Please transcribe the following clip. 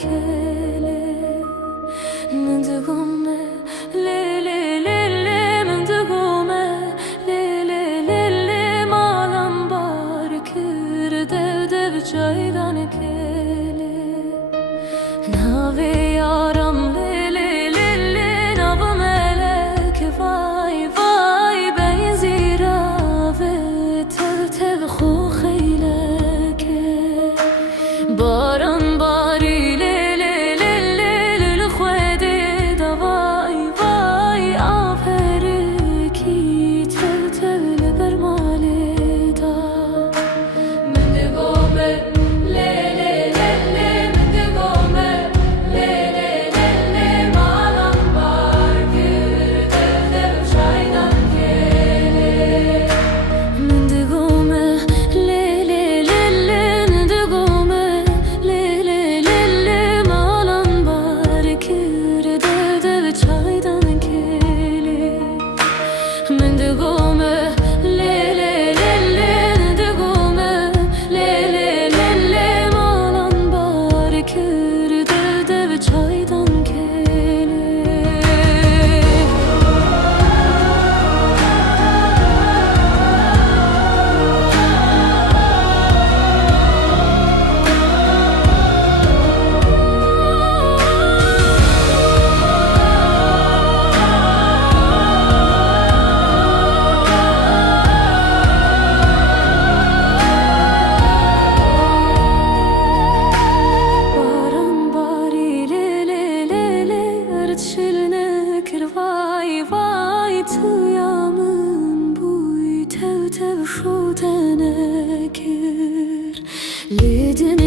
kele Mendigume le le le le Mendigume le le le le Malam bar kür dev dev çaydan kele Nave yaram le le le le Nav melek vay vay Benzira ve tev tev xu xeyleke Baran bari le le le le le Khwede da vay vay Aferiki tev tev le bermale da Mendigome le le le le Mendigome le le le le Malam bar kür dev dev çaydan kele Mendigome le le le le Mendigome le le le le Malam bar kür dev dev çaydan kele Mendigome le le le le Mendigome le le le le Malam bar kür dev dev çaydan kele Baran bari le le le le Erçilne kir vay vay Tıyamın buy tev tev şu tenekir Lidin